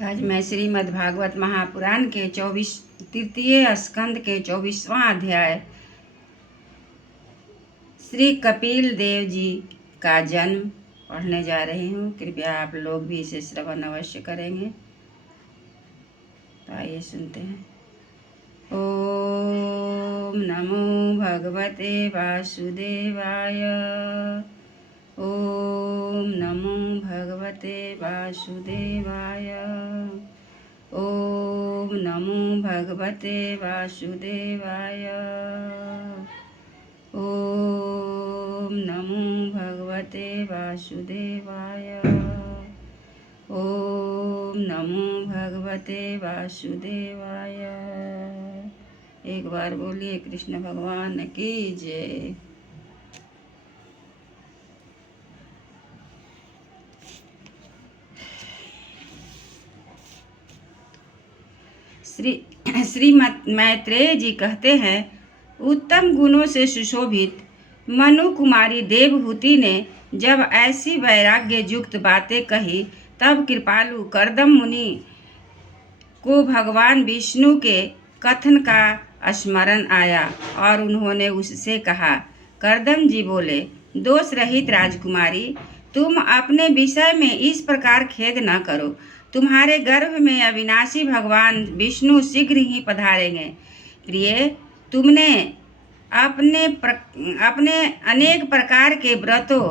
आज मैं श्रीमद् भागवत महापुराण के तृतीय स्कंद के 24वां अध्याय श्री कपिल देव जी का जन्म पढ़ने जा रही हूँ। कृपया आप लोग भी इसे श्रवण अवश्य करेंगे। तो आइए सुनते हैं। ओम नमो भगवते वासुदेवाय। ओम नमो भगवते वासुदेवाय। ओम नमो भगवते वासुदेवाय। ओम नमो भगवते वासुदेवाय। ओम नमो भगवते वासुदेवाय। एक बार बोलिए कृष्ण भगवान की जय। श्री मैत्रेय जी कहते हैं, उत्तम गुणों से सुशोभित मनु कुमारी देवहूति ने जब ऐसी वैराग्य युक्त बातें कही, तब कृपालु कर्दम मुनि को भगवान विष्णु के कथन का स्मरण आया और उन्होंने उससे कहा। कर्दम जी बोले, दोष रहित राजकुमारी, तुम अपने विषय में इस प्रकार खेद न करो। तुम्हारे गर्भ में अविनाशी भगवान विष्णु शीघ्र ही पधारेंगे। प्रिय, तुमने अपने अनेक प्रकार के व्रतों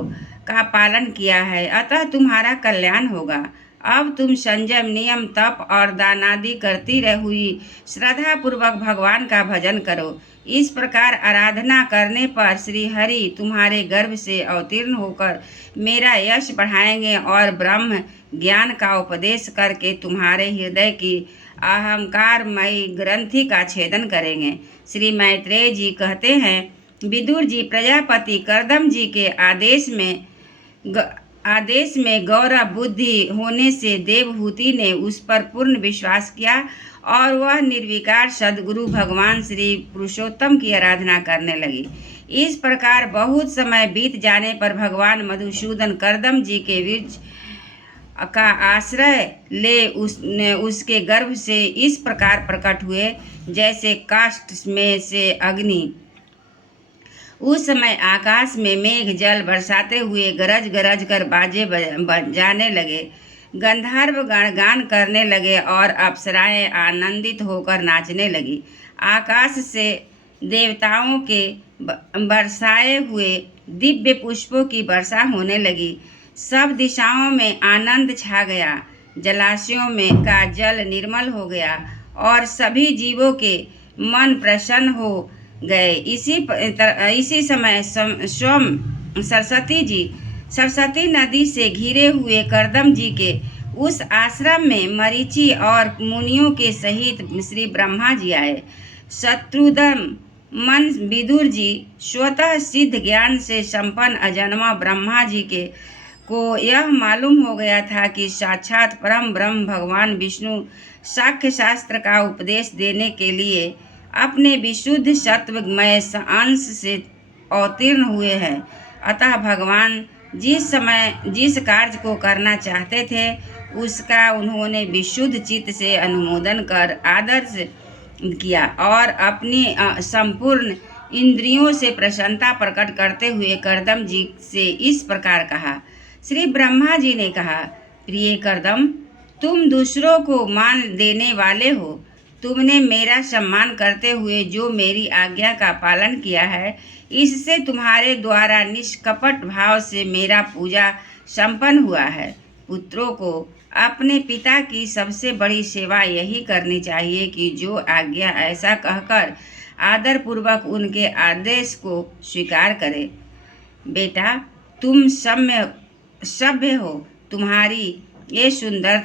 का पालन किया है, अतः तुम्हारा कल्याण होगा। अब तुम संयम, नियम, तप और दान आदि करती हुई श्रद्धा पूर्वक भगवान का भजन करो। इस प्रकार आराधना करने पर श्री हरि तुम्हारे गर्भ से अवतीर्ण होकर मेरा यश बढ़ाएंगे और ब्रह्म ज्ञान का उपदेश करके तुम्हारे हृदय की अहंकारमयी ग्रंथि का छेदन करेंगे। श्री मैत्रेय जी कहते हैं, विदुर जी प्रजापति कर्दम जी के आदेश में गौरव बुद्धि होने से देवहूति ने उस पर पूर्ण विश्वास किया और वह निर्विकार सद्गुरु भगवान श्री पुरुषोत्तम की आराधना करने लगी। इस प्रकार बहुत समय बीत जाने पर भगवान मधुसूदन कर्दम जी के वीर्य का आश्रय ले उसके गर्भ से इस प्रकार प्रकट हुए जैसे काष्ठ में से अग्नि। उस समय आकाश में मेघ जल बरसाते हुए गरज गरज कर बाजे बजाने लगे। गंधर्व गण गान करने लगे और अप्सराएं आनंदित होकर नाचने लगी। आकाश से देवताओं के बरसाए हुए दिव्य पुष्पों की वर्षा होने लगी। सब दिशाओं में आनंद छा गया। जलाशयों में का जल निर्मल हो गया और सभी जीवों के मन प्रसन्न हो गए। इसी समय स्वयं सरस्वती नदी से घिरे हुए कर्दम जी के उस आश्रम में मरीचि और मुनियों के सहित श्री ब्रह्मा जी आए। शत्रुदम मन विदुर जी स्वतः सिद्ध ज्ञान से संपन्न अजन्मा ब्रह्मा जी को यह मालूम हो गया था कि साक्षात परम ब्रह्म भगवान विष्णु साख्य शास्त्र का उपदेश देने के लिए अपने विशुद्ध सत्वमय अंश से अवतीर्ण हुए हैं। अतः भगवान जिस कार्य को करना चाहते थे उसका उन्होंने विशुद्ध चित्त से अनुमोदन कर आदर किया और अपनी संपूर्ण इंद्रियों से प्रसन्नता प्रकट करते हुए कर्दम जी से इस प्रकार कहा। श्री ब्रह्मा जी ने कहा, प्रिय कर्दम, तुम दूसरों को मान देने वाले हो। तुमने मेरा सम्मान करते हुए जो मेरी आज्ञा का पालन किया है, इससे तुम्हारे द्वारा निष्कपट भाव से मेरा पूजा संपन्न हुआ है। पुत्रों को अपने पिता की सबसे बड़ी सेवा यही करनी चाहिए कि जो आज्ञा ऐसा कहकर आदर पूर्वक उनके आदेश को स्वीकार करे। बेटा, तुम सभ्य हो। तुम्हारी ये सुंदर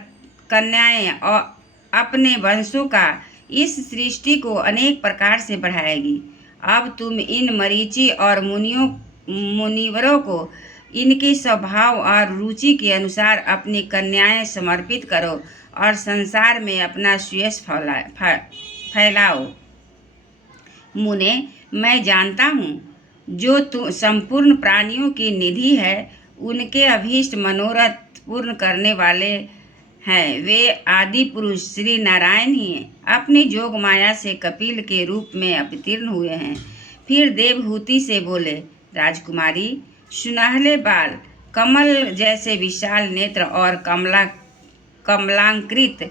कन्याएं और अपने वंशों का इस सृष्टि को अनेक प्रकार से बढ़ाएगी। अब तुम इन मरीचि और मुनिवरों को इनके स्वभाव और रुचि के अनुसार अपनी कन्याएं समर्पित करो और संसार में अपना सुयश फैलाओ। मुने, मैं जानता हूँ जो संपूर्ण प्राणियों की निधि है, उनके अभीष्ट मनोरथ पूर्ण करने वाले हैं, वे आदि पुरुष श्री नारायण ही अपनी जोग माया से कपिल के रूप में अवतीर्ण हुए हैं। फिर देवहूति से बोले, राजकुमारी, सुनहले बाल, कमल जैसे विशाल नेत्र और कमलांकृत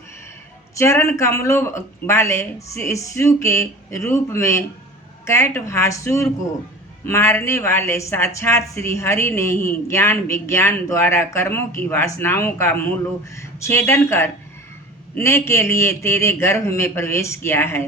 चरण कमलों वाले शिशु के रूप में कैटभासुर को मारने वाले साक्षात श्री हरि ने ही ज्ञान विज्ञान द्वारा कर्मों की वासनाओं का मूलोच्छेदन करने के लिए तेरे गर्भ में प्रवेश किया है।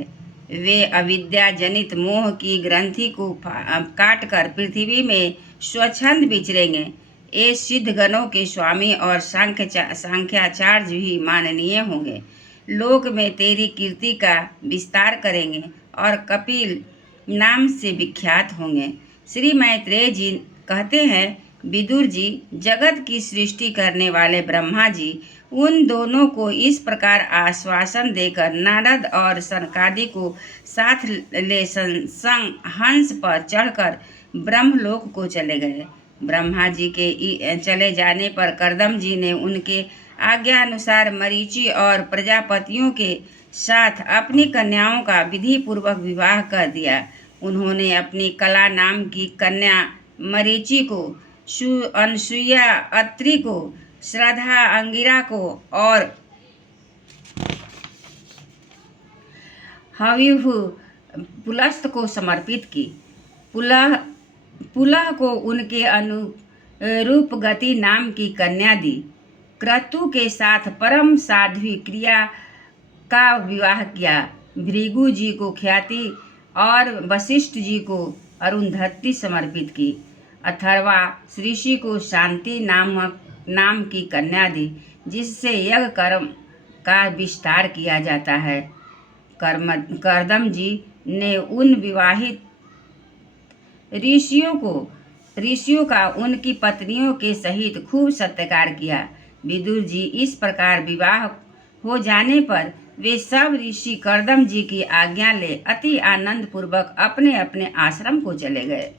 वे अविद्या जनित मोह की ग्रंथि को काटकर पृथ्वी में स्वच्छंद विचरेंगे। ये सिद्ध गणों के स्वामी और सांख्याचार्य भी माननीय होंगे। लोक में तेरी कीर्ति का विस्तार करेंगे और कपिल नाम से विख्यात होंगे। श्री मैत्रेय जी कहते हैं, विदुर जी, जगत की सृष्टि करने वाले ब्रह्मा जी उन दोनों को इस प्रकार आश्वासन देकर नारद और सनकादि को साथ ले हंस पर चढ़कर ब्रह्मलोक को चले गए। ब्रह्मा जी के चले जाने पर कर्दम जी ने उनके आज्ञा अनुसार मरीचि और प्रजापतियों के साथ अपनी कन्याओं का विधि पूर्वक विवाह कर दिया। उन्होंने अपनी कला नाम की कन्या मरीचि को, अनसुईया अत्रि को, श्रद्धा अंगिरा को और हविहु पुलस्त को समर्पित की। पुलह को उनके अनुरूप गति नाम की कन्या दी। क्रतु के साथ परम साध्वी क्रिया का विवाह किया। भृगु जी को ख्याति और वशिष्ठ जी को अरुंधति समर्पित की। अथर्वा ऋषि को शांति नाम की कन्या दी, जिससे यज्ञ कर्म का विस्तार किया जाता है। कर्दम जी ने उन विवाहित ऋषियों का उनकी पत्नियों के सहित खूब सत्कार किया। विदुर जी इस प्रकार विवाह हो जाने पर वे सब ऋषि कर्दम जी की आज्ञा ले अति आनंद पूर्वक अपने अपने आश्रम को चले गए।